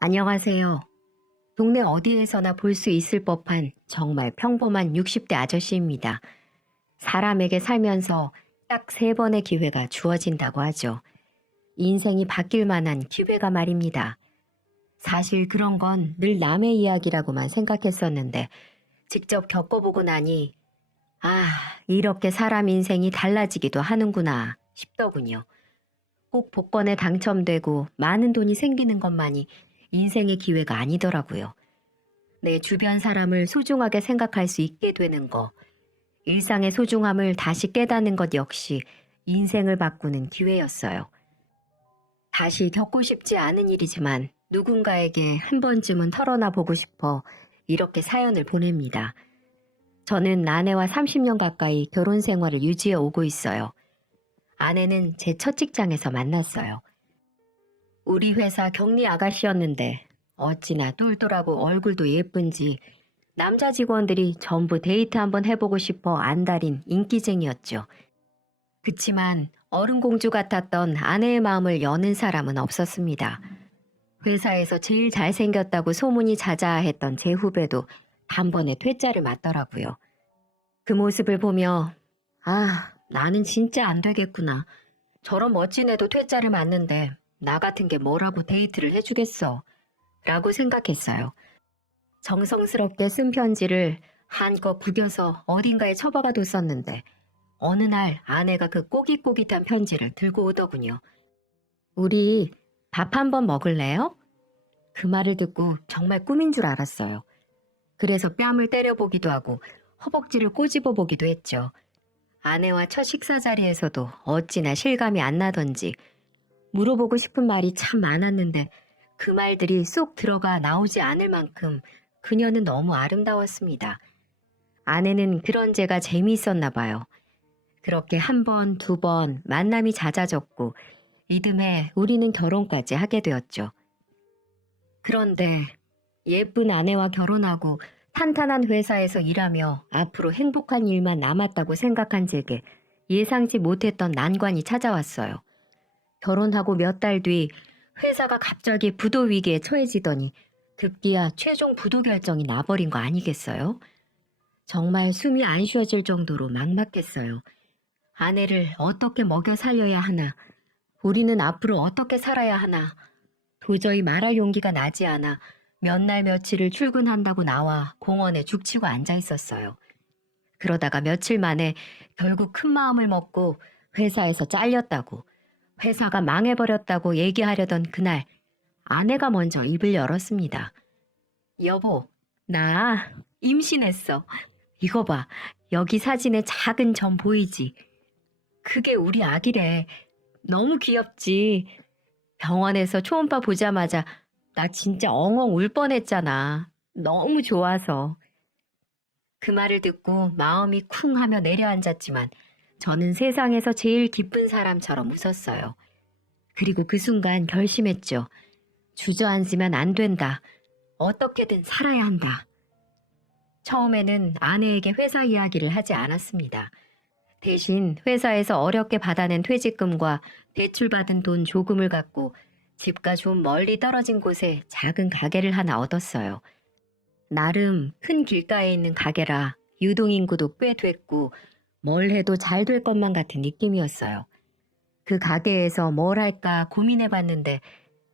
안녕하세요. 동네 어디에서나 볼 수 있을 법한 정말 평범한 60대 아저씨입니다. 사람에게 살면서 딱 3번의 기회가 주어진다고 하죠. 인생이 바뀔 만한 기회가 말입니다. 사실 그런 건 늘 남의 이야기라고만 생각했었는데 직접 겪어보고 나니 아, 이렇게 사람 인생이 달라지기도 하는구나 싶더군요. 꼭 복권에 당첨되고 많은 돈이 생기는 것만이 인생의 기회가 아니더라고요. 내 주변 사람을 소중하게 생각할 수 있게 되는 거, 일상의 소중함을 다시 깨닫는 것 역시 인생을 바꾸는 기회였어요. 다시 겪고 싶지 않은 일이지만 누군가에게 한 번쯤은 털어놔 보고 싶어 이렇게 사연을 보냅니다. 저는 아내와 30년 가까이 결혼 생활을 유지해 오고 있어요. 아내는 제 첫 직장에서 만났어요. 우리 회사 격리 아가씨였는데 어찌나 똘똘하고 얼굴도 예쁜지 남자 직원들이 전부 데이트 한번 해보고 싶어 안달인 인기쟁이였죠. 그치만 어른공주 같았던 아내의 마음을 여는 사람은 없었습니다. 회사에서 제일 잘생겼다고 소문이 자자했던 제 후배도 단번에 퇴짜를 맞더라고요. 그 모습을 보며 아, 나는 진짜 안 되겠구나. 저런 멋진 애도 퇴짜를 맞는데 나 같은 게 뭐라고 데이트를 해주겠어. 라고 생각했어요. 정성스럽게 쓴 편지를 한껏 구겨서 어딘가에 처박아 뒀었는데 어느 날 아내가 그 꼬깃꼬깃한 편지를 들고 오더군요. 우리 밥 한번 먹을래요? 그 말을 듣고 정말 꿈인 줄 알았어요. 그래서 뺨을 때려보기도 하고 허벅지를 꼬집어 보기도 했죠. 아내와 첫 식사 자리에서도 어찌나 실감이 안 나던지 물어보고 싶은 말이 참 많았는데 그 말들이 쏙 들어가 나오지 않을 만큼 그녀는 너무 아름다웠습니다. 아내는 그런 제가 재미있었나 봐요. 그렇게 한 번, 2번 만남이 잦아졌고 이듬해 우리는 결혼까지 하게 되었죠. 그런데 예쁜 아내와 결혼하고 탄탄한 회사에서 일하며 앞으로 행복한 일만 남았다고 생각한 제게 예상치 못했던 난관이 찾아왔어요. 결혼하고 몇 달 뒤 회사가 갑자기 부도 위기에 처해지더니 급기야 최종 부도 결정이 나버린 거 아니겠어요? 정말 숨이 안 쉬어질 정도로 막막했어요. 아내를 어떻게 먹여 살려야 하나, 우리는 앞으로 어떻게 살아야 하나, 도저히 말할 용기가 나지 않아 몇 날 며칠을 출근한다고 나와 공원에 죽치고 앉아 있었어요. 그러다가 며칠 만에 결국 큰 마음을 먹고 회사에서 잘렸다고, 회사가 망해버렸다고 얘기하려던 그날 아내가 먼저 입을 열었습니다. 여보, 나 임신했어. 이거 봐, 여기 사진에 작은 점 보이지? 그게 우리 아기래. 너무 귀엽지? 병원에서 초음파 보자마자 나 진짜 엉엉 울 뻔했잖아. 너무 좋아서. 그 말을 듣고 마음이 쿵 하며 내려앉았지만 저는 세상에서 제일 기쁜 사람처럼 웃었어요. 그리고 그 순간 결심했죠. 주저앉으면 안 된다. 어떻게든 살아야 한다. 처음에는 아내에게 회사 이야기를 하지 않았습니다. 대신 회사에서 어렵게 받아낸 퇴직금과 대출받은 돈 조금을 갖고 집과 좀 멀리 떨어진 곳에 작은 가게를 하나 얻었어요. 나름 큰 길가에 있는 가게라 유동인구도 꽤 됐고 뭘 해도 잘 될 것만 같은 느낌이었어요. 그 가게에서 뭘 할까 고민해봤는데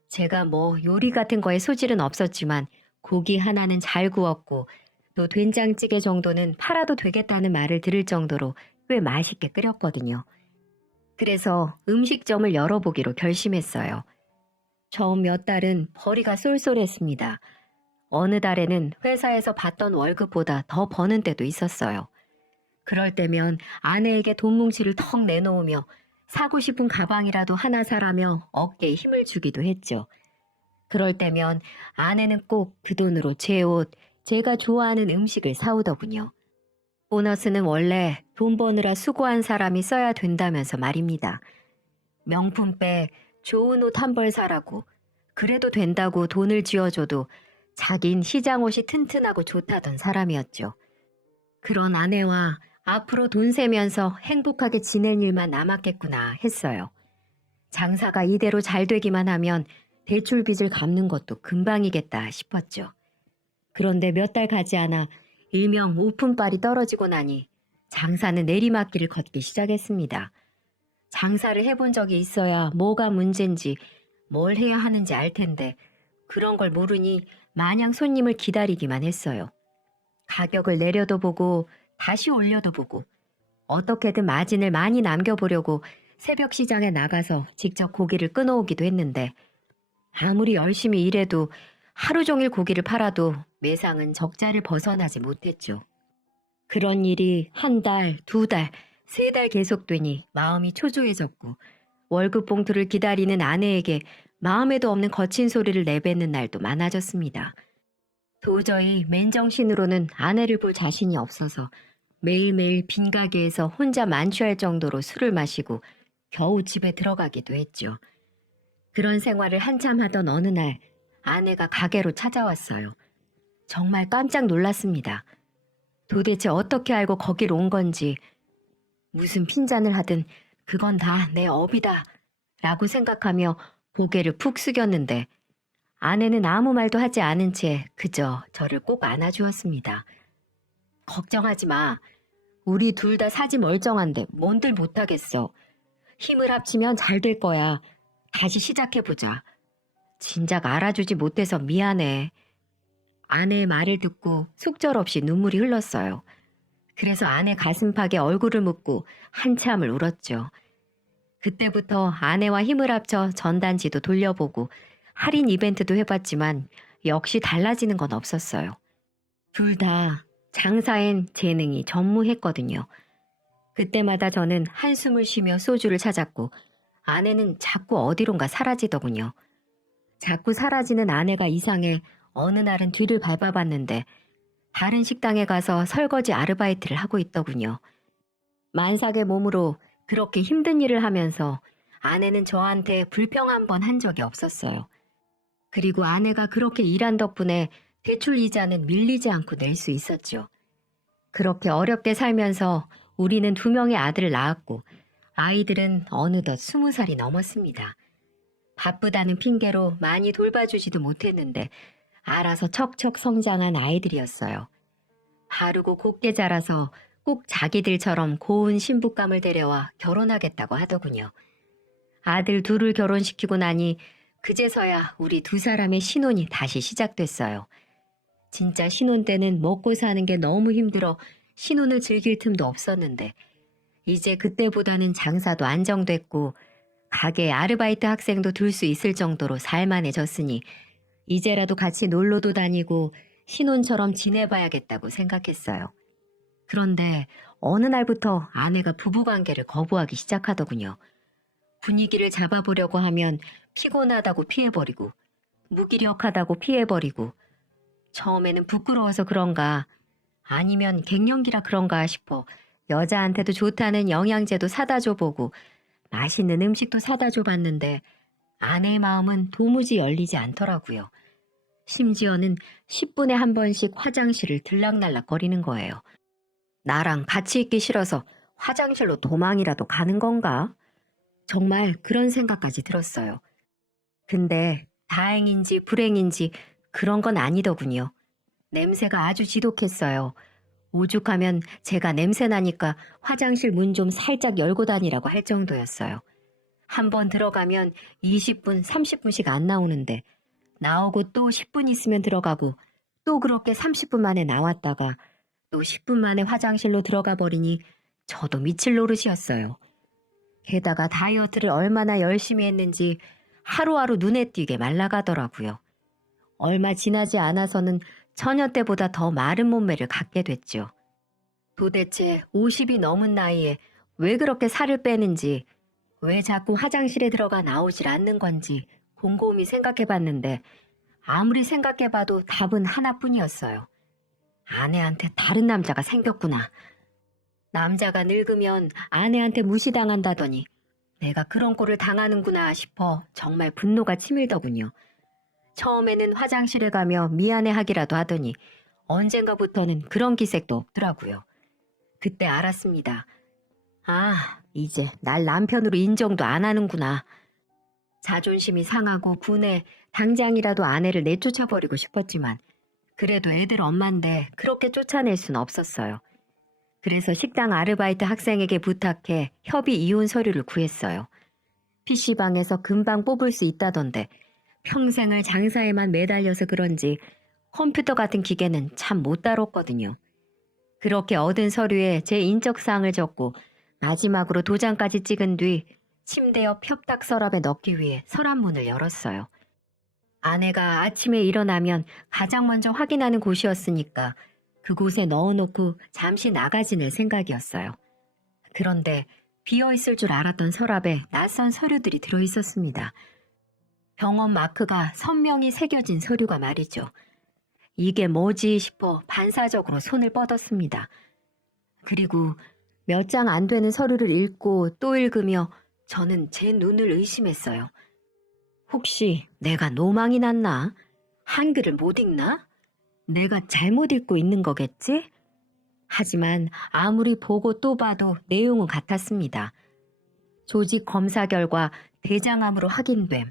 제가 뭐 요리 같은 거에 소질은 없었지만 고기 하나는 잘 구웠고 또 된장찌개 정도는 팔아도 되겠다는 말을 들을 정도로 꽤 맛있게 끓였거든요. 그래서 음식점을 열어보기로 결심했어요. 처음 몇 달은 벌이가 쏠쏠했습니다. 어느 달에는 회사에서 받던 월급보다 더 버는 때도 있었어요. 그럴 때면 아내에게 돈 뭉치를 턱 내놓으며 사고 싶은 가방이라도 하나 사라며 어깨에 힘을 주기도 했죠. 그럴 때면 아내는 꼭 그 돈으로 제 옷, 제가 좋아하는 음식을 사오더군요. 보너스는 원래 돈 버느라 수고한 사람이 써야 된다면서 말입니다. 명품백, 좋은 옷 한 벌 사라고 그래도 된다고 돈을 쥐어줘도 자긴 시장 옷이 튼튼하고 좋다던 사람이었죠. 그런 아내와 앞으로 돈 세면서 행복하게 지낼 일만 남았겠구나 했어요. 장사가 이대로 잘 되기만 하면 대출 빚을 갚는 것도 금방이겠다 싶었죠. 그런데 몇 달 가지 않아 일명 오픈빨이 떨어지고 나니 장사는 내리막길을 걷기 시작했습니다. 장사를 해본 적이 있어야 뭐가 문제인지 뭘 해야 하는지 알 텐데 그런 걸 모르니 마냥 손님을 기다리기만 했어요. 가격을 내려도 보고 다시 올려도 보고 어떻게든 마진을 많이 남겨보려고 새벽 시장에 나가서 직접 고기를 끊어오기도 했는데 아무리 열심히 일해도 하루 종일 고기를 팔아도 매상은 적자를 벗어나지 못했죠. 그런 일이 한 달, 두 달, 세 달 계속되니 마음이 초조해졌고 월급 봉투를 기다리는 아내에게 마음에도 없는 거친 소리를 내뱉는 날도 많아졌습니다. 도저히 맨정신으로는 아내를 볼 자신이 없어서 매일매일 빈 가게에서 혼자 만취할 정도로 술을 마시고 겨우 집에 들어가기도 했죠. 그런 생활을 한참 하던 어느 날 아내가 가게로 찾아왔어요. 정말 깜짝 놀랐습니다. 도대체 어떻게 알고 거기로 온 건지 무슨 핀잔을 하든 그건 다 내 업이다 라고 생각하며 고개를 푹 숙였는데 아내는 아무 말도 하지 않은 채 그저 저를 꼭 안아주었습니다. 걱정하지 마. 우리 둘 다 사지 멀쩡한데 뭔들 못하겠어. 힘을 합치면 잘 될 거야. 다시 시작해보자. 진작 알아주지 못해서 미안해. 아내의 말을 듣고 속절없이 눈물이 흘렀어요. 그래서 아내 가슴팍에 얼굴을 묻고 한참을 울었죠. 그때부터 아내와 힘을 합쳐 전단지도 돌려보고 할인 이벤트도 해봤지만 역시 달라지는 건 없었어요. 둘 다 장사엔 재능이 전무했거든요. 그때마다 저는 한숨을 쉬며 소주를 찾았고 아내는 자꾸 어디론가 사라지더군요. 자꾸 사라지는 아내가 이상해 어느 날은 뒤를 밟아봤는데 다른 식당에 가서 설거지 아르바이트를 하고 있더군요. 만삭의 몸으로 그렇게 힘든 일을 하면서 아내는 저한테 불평 한 번 한 적이 없었어요. 그리고 아내가 그렇게 일한 덕분에 대출 이자는 밀리지 않고 낼 수 있었죠. 그렇게 어렵게 살면서 우리는 2명의 아들을 낳았고 아이들은 어느덧 20살이 넘었습니다. 바쁘다는 핑계로 많이 돌봐주지도 못했는데 알아서 척척 성장한 아이들이었어요. 바르고 곱게 자라서 꼭 자기들처럼 고운 신부감을 데려와 결혼하겠다고 하더군요. 아들 둘을 결혼시키고 나니 그제서야 우리 두 사람의 신혼이 다시 시작됐어요. 진짜 신혼 때는 먹고 사는 게 너무 힘들어 신혼을 즐길 틈도 없었는데 이제 그때보다는 장사도 안정됐고 가게에 아르바이트 학생도 둘 수 있을 정도로 살만해졌으니 이제라도 같이 놀러도 다니고 신혼처럼 지내봐야겠다고 생각했어요. 그런데 어느 날부터 아내가 부부관계를 거부하기 시작하더군요. 분위기를 잡아보려고 하면 피곤하다고 피해버리고 무기력하다고 피해버리고 처음에는 부끄러워서 그런가 아니면 갱년기라 그런가 싶어 여자한테도 좋다는 영양제도 사다 줘보고 맛있는 음식도 사다 줘봤는데 아내의 마음은 도무지 열리지 않더라고요. 심지어는 10분에 한 번씩 화장실을 들락날락 거리는 거예요. 나랑 같이 있기 싫어서 화장실로 도망이라도 가는 건가? 정말 그런 생각까지 들었어요. 근데 다행인지 불행인지 그런 건 아니더군요. 냄새가 아주 지독했어요. 오죽하면 제가 냄새 나니까 화장실 문 좀 살짝 열고 다니라고 할 정도였어요. 한 번 들어가면 20분, 30분씩 안 나오는데 나오고 또 10분 있으면 들어가고 또 그렇게 30분 만에 나왔다가 또 10분 만에 화장실로 들어가 버리니 저도 미칠 노릇이었어요. 게다가 다이어트를 얼마나 열심히 했는지 하루하루 눈에 띄게 말라가더라고요. 얼마 지나지 않아서는 처녀 때보다 더 마른 몸매를 갖게 됐죠. 도대체 50이 넘은 나이에 왜 그렇게 살을 빼는지, 왜 자꾸 화장실에 들어가 나오질 않는 건지 곰곰이 생각해봤는데 아무리 생각해봐도 답은 하나뿐이었어요. 아내한테 다른 남자가 생겼구나. 남자가 늙으면 아내한테 무시당한다더니 내가 그런 꼴을 당하는구나 싶어 정말 분노가 치밀더군요. 처음에는 화장실에 가며 미안해하기라도 하더니 언젠가부터는 그런 기색도 없더라고요. 그때 알았습니다. 아, 이제 날 남편으로 인정도 안 하는구나. 자존심이 상하고 분해 당장이라도 아내를 내쫓아버리고 싶었지만 그래도 애들 엄마인데 그렇게 쫓아낼 순 없었어요. 그래서 식당 아르바이트 학생에게 부탁해 협의 이혼 서류를 구했어요. PC방에서 금방 뽑을 수 있다던데 평생을 장사에만 매달려서 그런지 컴퓨터 같은 기계는 참 못 다뤘거든요. 그렇게 얻은 서류에 제 인적사항을 적고 마지막으로 도장까지 찍은 뒤 침대 옆 협탁 서랍에 넣기 위해 서랍문을 열었어요. 아내가 아침에 일어나면 가장 먼저 확인하는 곳이었으니까 그곳에 넣어놓고 잠시 나가 지낼 생각이었어요. 그런데 비어있을 줄 알았던 서랍에 낯선 서류들이 들어있었습니다. 병원 마크가 선명히 새겨진 서류가 말이죠. 이게 뭐지 싶어 반사적으로 손을 뻗었습니다. 그리고 몇 장 안 되는 서류를 읽고 또 읽으며 저는 제 눈을 의심했어요. 혹시 내가 노망이 났나? 한글을 못 읽나? 내가 잘못 읽고 있는 거겠지? 하지만 아무리 보고 또 봐도 내용은 같았습니다. 조직 검사 결과 대장암으로 확인됨,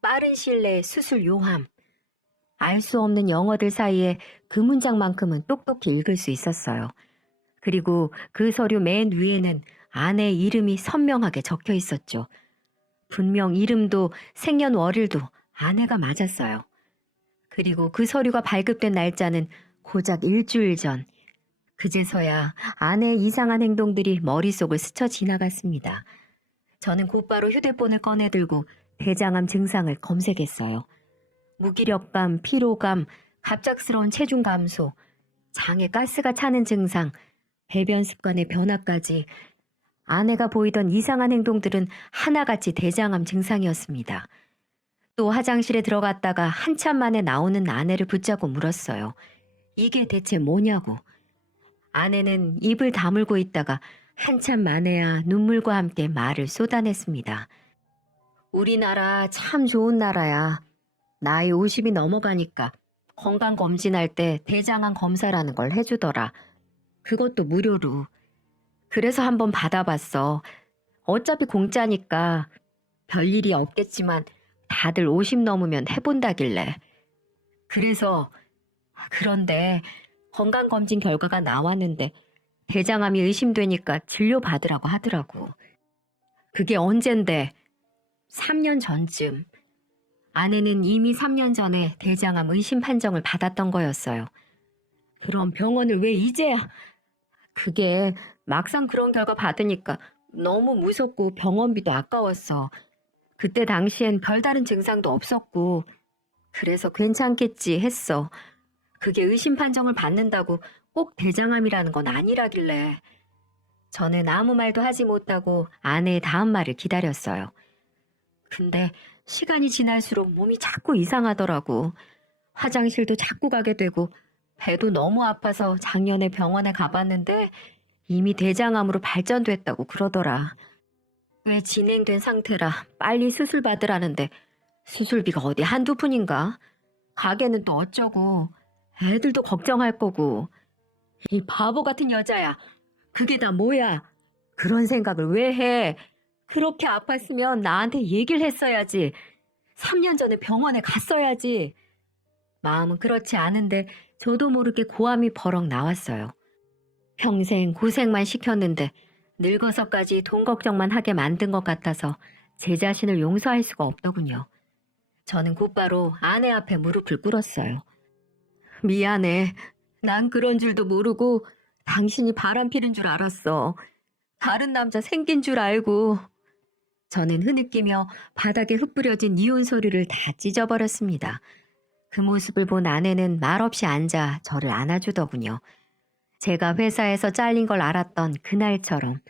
빠른 시일 내에 수술 요함. 알 수 없는 영어들 사이에 그 문장만큼은 똑똑히 읽을 수 있었어요. 그리고 그 서류 맨 위에는 아내의 이름이 선명하게 적혀 있었죠. 분명 이름도 생년월일도 아내가 맞았어요. 그리고 그 서류가 발급된 날짜는 고작 일주일 전. 그제서야 아내의 이상한 행동들이 머릿속을 스쳐 지나갔습니다. 저는 곧바로 휴대폰을 꺼내들고 대장암 증상을 검색했어요. 무기력감, 피로감, 갑작스러운 체중 감소, 장에 가스가 차는 증상, 배변 습관의 변화까지 아내가 보이던 이상한 행동들은 하나같이 대장암 증상이었습니다. 또 화장실에 들어갔다가 한참 만에 나오는 아내를 붙잡고 물었어요. 이게 대체 뭐냐고. 아내는 입을 다물고 있다가 한참 만에야 눈물과 함께 말을 쏟아냈습니다. 우리나라 참 좋은 나라야. 나이 50이 넘어가니까 건강검진할 때 대장암 검사라는 걸 해주더라. 그것도 무료로. 그래서 한번 받아봤어. 어차피 공짜니까 별일이 없겠지만 다들 50 넘으면 해본다길래. 그런데 건강검진 결과가 나왔는데 대장암이 의심되니까 진료받으라고 하더라고. 그게 언젠데? 3년 전쯤. 아내는 이미 3년 전에 대장암 의심 판정을 받았던 거였어요. 그럼 병원을 왜 이제야? 그게 막상 그런 결과 받으니까 너무 무섭고 병원비도 아까웠어. 그때 당시엔 별다른 증상도 없었고 그래서 괜찮겠지 했어. 그게 의심 판정을 받는다고 꼭 대장암이라는 건 아니라길래. 저는 아무 말도 하지 못하고 아내의 다음 말을 기다렸어요. 근데 시간이 지날수록 몸이 자꾸 이상하더라고. 화장실도 자꾸 가게 되고 배도 너무 아파서 작년에 병원에 가봤는데 이미 대장암으로 발전됐다고 그러더라. 꽤 진행된 상태라 빨리 수술 받으라는데 수술비가 어디 한두 푼인가? 가게는 또 어쩌고 애들도 걱정할 거고. 이 바보 같은 여자야. 그게 다 뭐야? 그런 생각을 왜 해? 그렇게 아팠으면 나한테 얘기를 했어야지. 3년 전에 병원에 갔어야지. 마음은 그렇지 않은데 저도 모르게 고함이 버럭 나왔어요. 평생 고생만 시켰는데 늙어서까지 돈 걱정만 하게 만든 것 같아서 제 자신을 용서할 수가 없더군요. 저는 곧바로 아내 앞에 무릎을 꿇었어요. 미안해. 난 그런 줄도 모르고 당신이 바람피는 줄 알았어. 다른 남자 생긴 줄 알고. 저는 흐느끼며 바닥에 흩뿌려진 이혼 서류를 다 찢어버렸습니다. 그 모습을 본 아내는 말없이 앉아 저를 안아주더군요. 제가 회사에서 잘린 걸 알았던 그날처럼.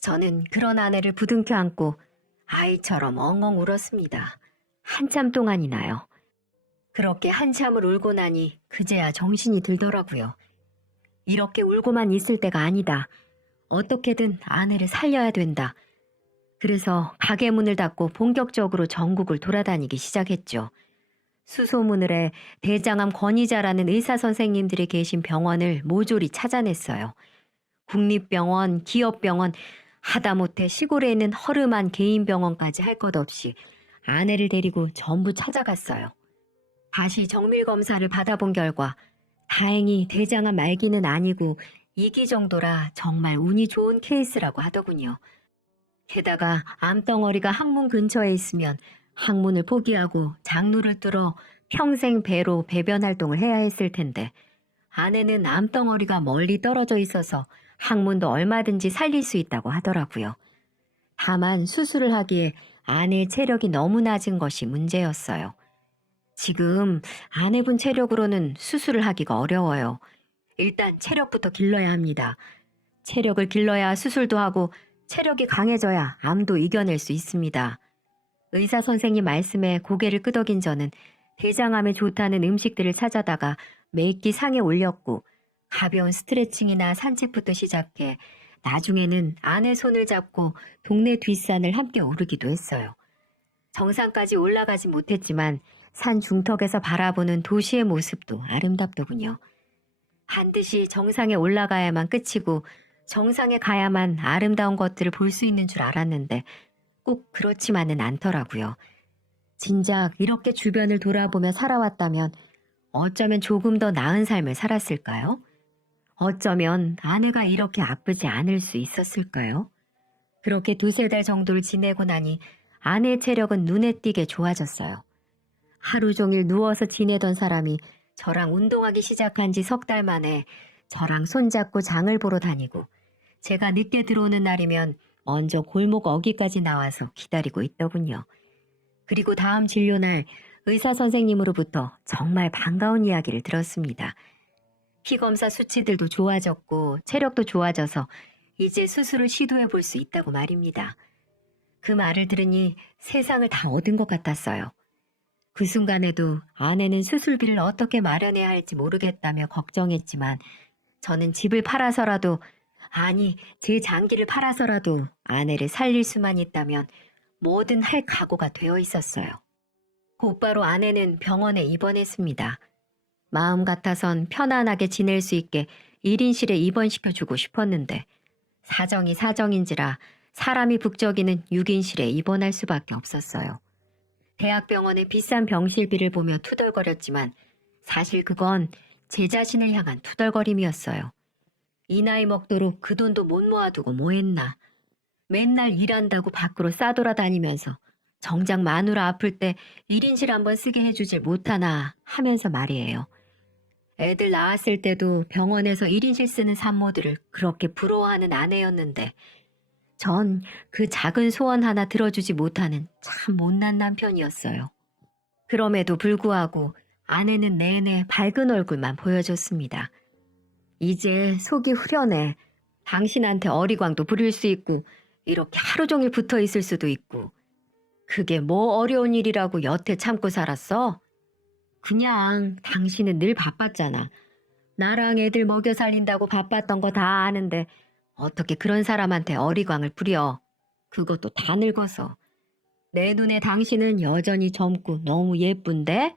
저는 그런 아내를 부둥켜 안고 아이처럼 엉엉 울었습니다. 한참 동안이나요. 그렇게 한참을 울고 나니 그제야 정신이 들더라고요. 이렇게 울고만 있을 때가 아니다. 어떻게든 아내를 살려야 된다. 그래서 가게 문을 닫고 본격적으로 전국을 돌아다니기 시작했죠. 수소문을에 대장암 권위자라는 의사 선생님들이 계신 병원을 모조리 찾아냈어요. 국립병원, 기업병원, 하다못해 시골에 있는 허름한 개인 병원까지 할 것 없이 아내를 데리고 전부 찾아갔어요. 다시 정밀 검사를 받아본 결과 다행히 대장암 말기는 아니고 2기 정도라 정말 운이 좋은 케이스라고 하더군요. 게다가 암덩어리가 항문 근처에 있으면 항문을 포기하고 장루를 뚫어 평생 배로 배변 활동을 해야 했을 텐데 아내는 암덩어리가 멀리 떨어져 있어서 항문도 얼마든지 살릴 수 있다고 하더라고요. 다만 수술을 하기에 아내의 체력이 너무 낮은 것이 문제였어요. 지금 아내분 체력으로는 수술을 하기가 어려워요. 일단 체력부터 길러야 합니다. 체력을 길러야 수술도 하고 체력이 강해져야 암도 이겨낼 수 있습니다. 의사 선생님 말씀에 고개를 끄덕인 저는 대장암에 좋다는 음식들을 찾아다가 매끼 상에 올렸고 가벼운 스트레칭이나 산책부터 시작해 나중에는 아내 손을 잡고 동네 뒷산을 함께 오르기도 했어요. 정상까지 올라가지 못했지만 산 중턱에서 바라보는 도시의 모습도 아름답더군요. 반드시 정상에 올라가야만 끝이고 정상에 가야만 아름다운 것들을 볼 수 있는 줄 알았는데 꼭 그렇지만은 않더라고요. 진작 이렇게 주변을 돌아보며 살아왔다면 어쩌면 조금 더 나은 삶을 살았을까요? 어쩌면 아내가 이렇게 아프지 않을 수 있었을까요? 그렇게 두세 달 정도를 지내고 나니 아내의 체력은 눈에 띄게 좋아졌어요. 하루 종일 누워서 지내던 사람이 저랑 운동하기 시작한 지 석 달 만에 저랑 손잡고 장을 보러 다니고 제가 늦게 들어오는 날이면 먼저 골목 어귀까지 나와서 기다리고 있더군요. 그리고 다음 진료날 의사 선생님으로부터 정말 반가운 이야기를 들었습니다. 피검사 수치들도 좋아졌고 체력도 좋아져서 이제 수술을 시도해 볼 수 있다고 말입니다. 그 말을 들으니 세상을 다 얻은 것 같았어요. 그 순간에도 아내는 수술비를 어떻게 마련해야 할지 모르겠다며 걱정했지만 저는 집을 팔아서라도 아니 제 장기를 팔아서라도 아내를 살릴 수만 있다면 뭐든 할 각오가 되어 있었어요. 곧바로 아내는 병원에 입원했습니다. 마음 같아선 편안하게 지낼 수 있게 1인실에 입원시켜주고 싶었는데 사정이 사정인지라 사람이 북적이는 6인실에 입원할 수밖에 없었어요. 대학병원의 비싼 병실비를 보며 투덜거렸지만 사실 그건 제 자신을 향한 투덜거림이었어요. 이 나이 먹도록 그 돈도 못 모아두고 뭐 했나. 맨날 일한다고 밖으로 싸돌아다니면서 정작 마누라 아플 때 1인실 한번 쓰게 해주질 못하나 하면서 말이에요. 애들 낳았을 때도 병원에서 1인실 쓰는 산모들을 그렇게 부러워하는 아내였는데 전 그 작은 소원 하나 들어주지 못하는 참 못난 남편이었어요. 그럼에도 불구하고 아내는 내내 밝은 얼굴만 보여줬습니다. 이제 속이 후련해. 당신한테 어리광도 부릴 수 있고 이렇게 하루 종일 붙어 있을 수도 있고 그게 뭐 어려운 일이라고 여태 참고 살았어? 그냥 당신은 늘 바빴잖아. 나랑 애들 먹여 살린다고 바빴던 거 다 아는데 어떻게 그런 사람한테 어리광을 부려. 그것도 다 늙어서. 내 눈에 당신은 여전히 젊고 너무 예쁜데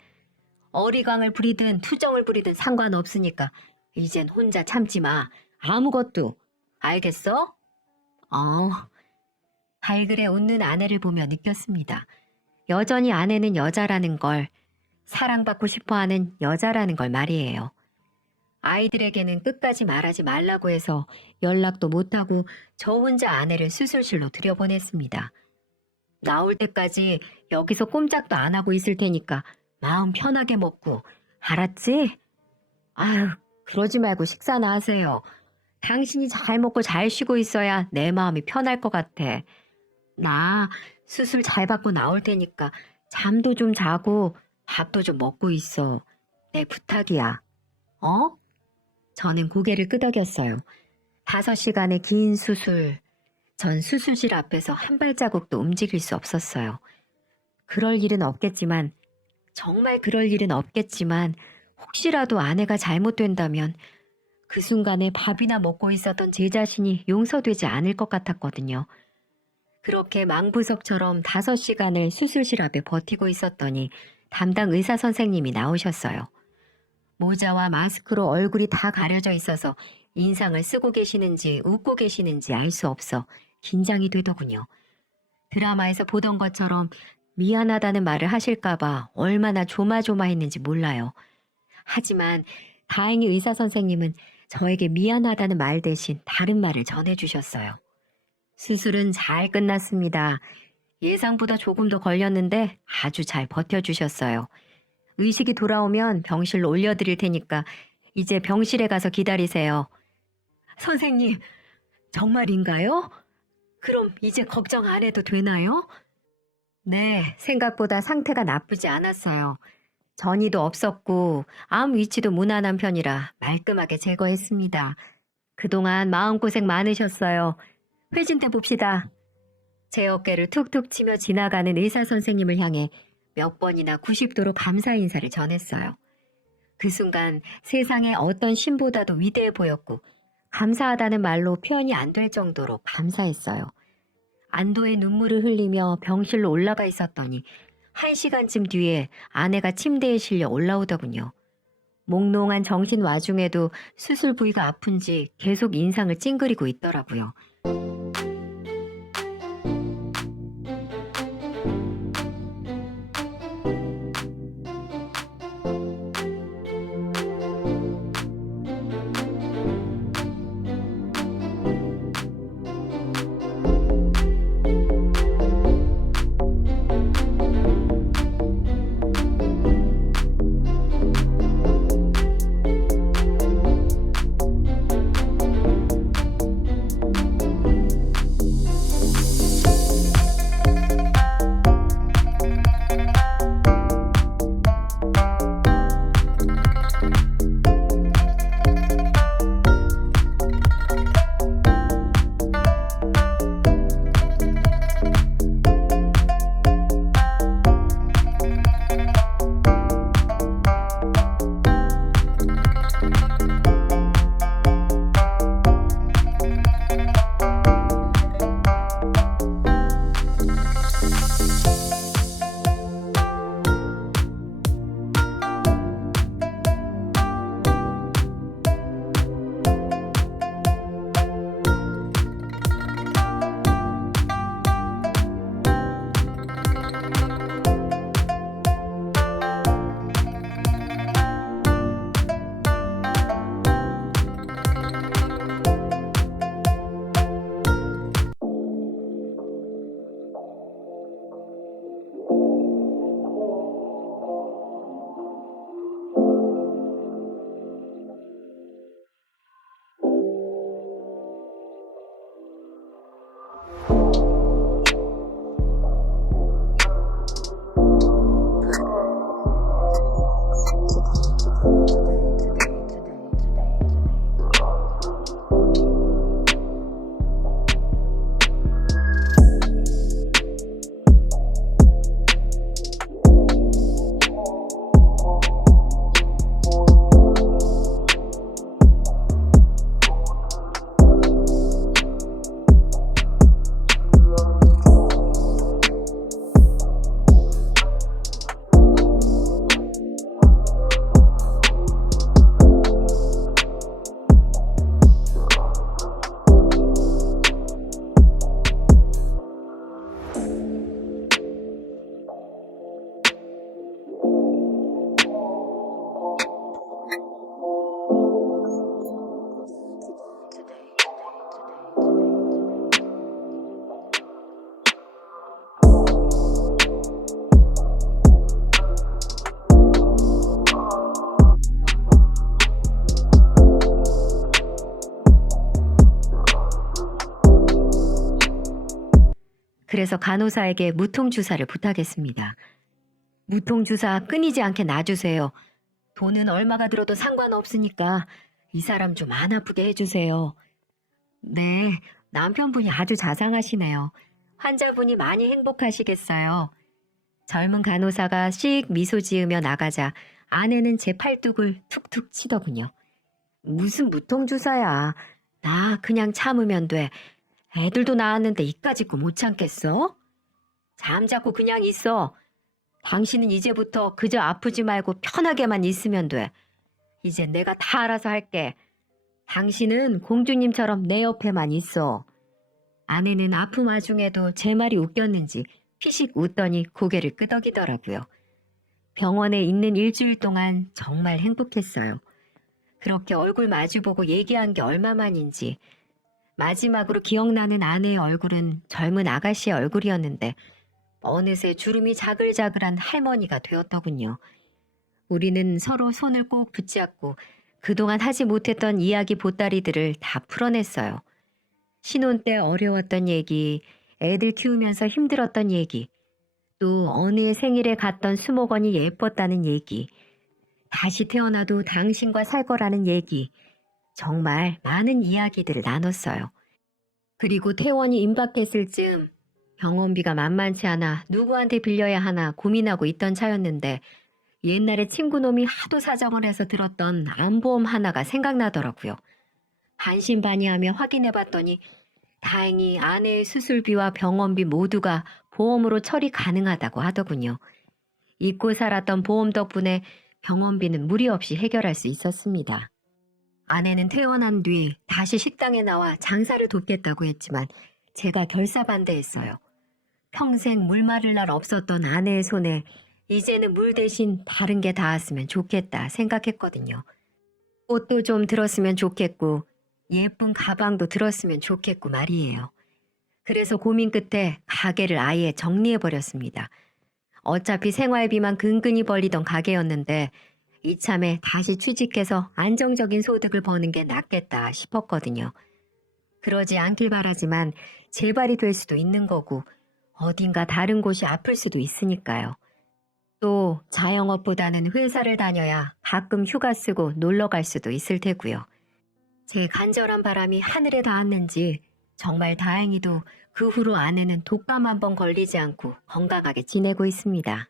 어리광을 부리든 투정을 부리든 상관없으니까 이젠 혼자 참지 마. 아무것도. 알겠어? 발그레 웃는 아내를 보며 느꼈습니다. 여전히 아내는 여자라는 걸, 사랑받고 싶어하는 여자라는 걸 말이에요. 아이들에게는 끝까지 말하지 말라고 해서 연락도 못하고 저 혼자 아내를 수술실로 들여보냈습니다. 나올 때까지 여기서 꼼짝도 안 하고 있을 테니까 마음 편하게 먹고, 알았지? 아유, 그러지 말고 식사나 하세요. 당신이 잘 먹고 잘 쉬고 있어야 내 마음이 편할 것 같아. 나 수술 잘 받고 나올 테니까 잠도 좀 자고 밥도 좀 먹고 있어. 내 부탁이야. 어? 저는 고개를 끄덕였어요. 5시간의 긴 수술. 전 수술실 앞에서 한 발자국도 움직일 수 없었어요. 그럴 일은 없겠지만, 정말 그럴 일은 없겠지만 혹시라도 아내가 잘못된다면 그 순간에 밥이나 먹고 있었던 제 자신이 용서되지 않을 것 같았거든요. 그렇게 망부석처럼 5시간을 수술실 앞에 버티고 있었더니 담당 의사 선생님이 나오셨어요. 모자와 마스크로 얼굴이 다 가려져 있어서 인상을 쓰고 계시는지 웃고 계시는지 알 수 없어 긴장이 되더군요. 드라마에서 보던 것처럼 미안하다는 말을 하실까봐 얼마나 조마조마했는지 몰라요. 하지만 다행히 의사 선생님은 저에게 미안하다는 말 대신 다른 말을 전해주셨어요. 수술은 잘 끝났습니다. 예상보다 조금 더 걸렸는데 아주 잘 버텨주셨어요. 의식이 돌아오면 병실로 올려드릴 테니까 이제 병실에 가서 기다리세요. 선생님, 정말인가요? 그럼 이제 걱정 안 해도 되나요? 네, 생각보다 상태가 나쁘지 않았어요. 전이도 없었고 암 위치도 무난한 편이라 말끔하게 제거했습니다. 그동안 마음고생 많으셨어요. 회진대 봅시다. 제 어깨를 툭툭 치며 지나가는 의사 선생님을 향해 몇 번이나 90도로 감사 인사를 전했어요. 그 순간 세상에 어떤 신보다도 위대해 보였고 감사하다는 말로 표현이 안 될 정도로 감사했어요. 안도의 눈물을 흘리며 병실로 올라가 있었더니 1시간쯤 뒤에 아내가 침대에 실려 올라오더군요. 몽롱한 정신 와중에도 수술 부위가 아픈지 계속 인상을 찡그리고 있더라고요. 그래서 간호사에게 무통주사를 부탁했습니다. 무통주사 끊이지 않게 놔주세요. 돈은 얼마가 들어도 상관없으니까 이 사람 좀 안 아프게 해주세요. 네, 남편분이 아주 자상하시네요. 환자분이 많이 행복하시겠어요. 젊은 간호사가 씩 미소 지으며 나가자 아내는 제 팔뚝을 툭툭 치더군요. 무슨 무통주사야. 나 그냥 참으면 돼. 애들도 낳았는데 이까짓 거 못 참겠어? 잠자코 그냥 있어. 당신은 이제부터 그저 아프지 말고 편하게만 있으면 돼. 이제 내가 다 알아서 할게. 당신은 공주님처럼 내 옆에만 있어. 아내는 아픔 와중에도 제 말이 웃겼는지 피식 웃더니 고개를 끄덕이더라고요. 병원에 있는 일주일 동안 정말 행복했어요. 그렇게 얼굴 마주보고 얘기한 게 얼마만인지. 마지막으로 기억나는 아내의 얼굴은 젊은 아가씨의 얼굴이었는데 어느새 주름이 자글자글한 할머니가 되었더군요. 우리는 서로 손을 꼭 붙잡고 그동안 하지 못했던 이야기 보따리들을 다 풀어냈어요. 신혼 때 어려웠던 얘기, 애들 키우면서 힘들었던 얘기, 또 언니의 생일에 갔던 수목원이 예뻤다는 얘기, 다시 태어나도 당신과 살 거라는 얘기, 정말 많은 이야기들을 나눴어요. 그리고 퇴원이 임박했을 즈음 병원비가 만만치 않아 누구한테 빌려야 하나 고민하고 있던 차였는데 옛날에 친구놈이 하도 사정을 해서 들었던 암보험 하나가 생각나더라고요. 반신반의하며 확인해봤더니 다행히 아내의 수술비와 병원비 모두가 보험으로 처리 가능하다고 하더군요. 잊고 살았던 보험 덕분에 병원비는 무리 없이 해결할 수 있었습니다. 아내는 퇴원한 뒤 다시 식당에 나와 장사를 돕겠다고 했지만 제가 결사반대했어요. 평생 물 마를 날 없었던 아내의 손에 이제는 물 대신 다른 게 닿았으면 좋겠다 생각했거든요. 옷도 좀 들었으면 좋겠고 예쁜 가방도 들었으면 좋겠고 말이에요. 그래서 고민 끝에 가게를 아예 정리해버렸습니다. 어차피 생활비만 근근히 벌리던 가게였는데 이참에 다시 취직해서 안정적인 소득을 버는 게 낫겠다 싶었거든요. 그러지 않길 바라지만 재발이 될 수도 있는 거고 어딘가 다른 곳이 아플 수도 있으니까요. 또 자영업보다는 회사를 다녀야 가끔 휴가 쓰고 놀러 갈 수도 있을 테고요. 제 간절한 바람이 하늘에 닿았는지 정말 다행히도 그 후로 아내는 독감 한 번 걸리지 않고 건강하게 지내고 있습니다.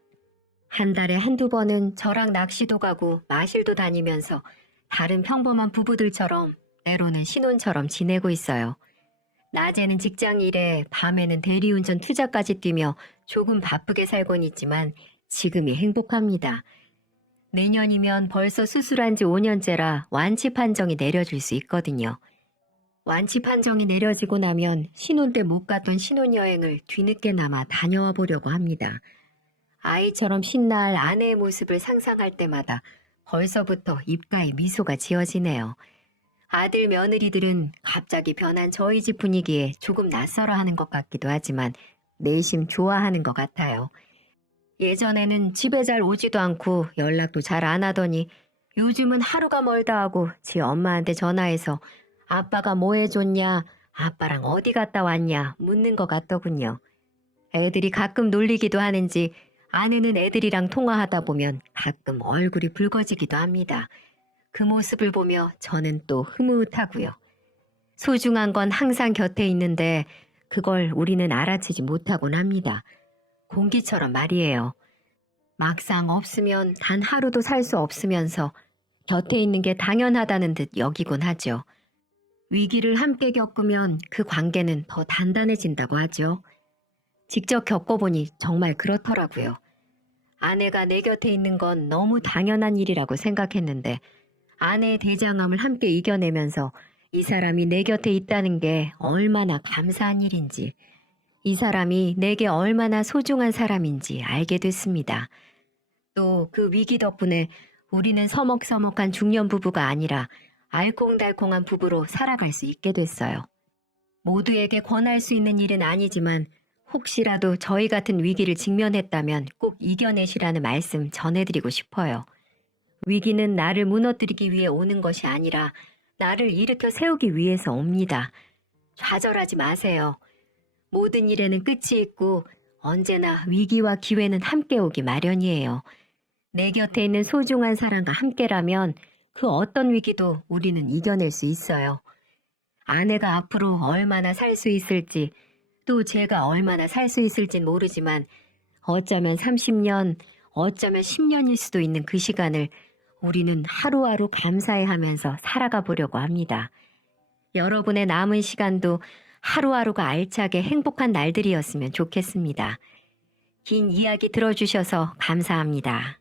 한 달에 한두 번은 저랑 낚시도 가고 마실도 다니면서 다른 평범한 부부들처럼 때로는 신혼처럼 지내고 있어요. 낮에는 직장 일에 밤에는 대리운전 투자까지 뛰며 조금 바쁘게 살곤 있지만 지금이 행복합니다. 내년이면 벌써 수술한 지 5년째라 완치 판정이 내려질 수 있거든요. 완치 판정이 내려지고 나면 신혼 때 못 갔던 신혼여행을 뒤늦게나마 다녀와 보려고 합니다. 아이처럼 신날 아내의 모습을 상상할 때마다 벌써부터 입가에 미소가 지어지네요. 아들 며느리들은 갑자기 변한 저희 집 분위기에 조금 낯설어하는 것 같기도 하지만 내심 좋아하는 것 같아요. 예전에는 집에 잘 오지도 않고 연락도 잘 안 하더니 요즘은 하루가 멀다 하고 지 엄마한테 전화해서 아빠가 뭐 해줬냐, 아빠랑 어디 갔다 왔냐 묻는 것 같더군요. 애들이 가끔 놀리기도 하는지 아내는 애들이랑 통화하다 보면 가끔 얼굴이 붉어지기도 합니다. 그 모습을 보며 저는 또 흐뭇하고요. 소중한 건 항상 곁에 있는데 그걸 우리는 알아채지 못하곤 합니다. 공기처럼 말이에요. 막상 없으면 단 하루도 살 수 없으면서 곁에 있는 게 당연하다는 듯 여기곤 하죠. 위기를 함께 겪으면 그 관계는 더 단단해진다고 하죠. 직접 겪어보니 정말 그렇더라고요. 아내가 내 곁에 있는 건 너무 당연한 일이라고 생각했는데 아내의 대장암을 함께 이겨내면서 이 사람이 내 곁에 있다는 게 얼마나 감사한 일인지, 이 사람이 내게 얼마나 소중한 사람인지 알게 됐습니다. 또 그 위기 덕분에 우리는 서먹서먹한 중년 부부가 아니라 알콩달콩한 부부로 살아갈 수 있게 됐어요. 모두에게 권할 수 있는 일은 아니지만 혹시라도 저희 같은 위기를 직면했다면 꼭 이겨내시라는 말씀 전해드리고 싶어요. 위기는 나를 무너뜨리기 위해 오는 것이 아니라 나를 일으켜 세우기 위해서 옵니다. 좌절하지 마세요. 모든 일에는 끝이 있고 언제나 위기와 기회는 함께 오기 마련이에요. 내 곁에 있는 소중한 사람과 함께라면 그 어떤 위기도 우리는 이겨낼 수 있어요. 아내가 앞으로 얼마나 살 수 있을지, 또 제가 얼마나 살 수 있을진 모르지만 어쩌면 30년, 어쩌면 10년일 수도 있는 그 시간을 우리는 하루하루 감사해하면서 살아가 보려고 합니다. 여러분의 남은 시간도 하루하루가 알차게 행복한 날들이었으면 좋겠습니다. 긴 이야기 들어주셔서 감사합니다.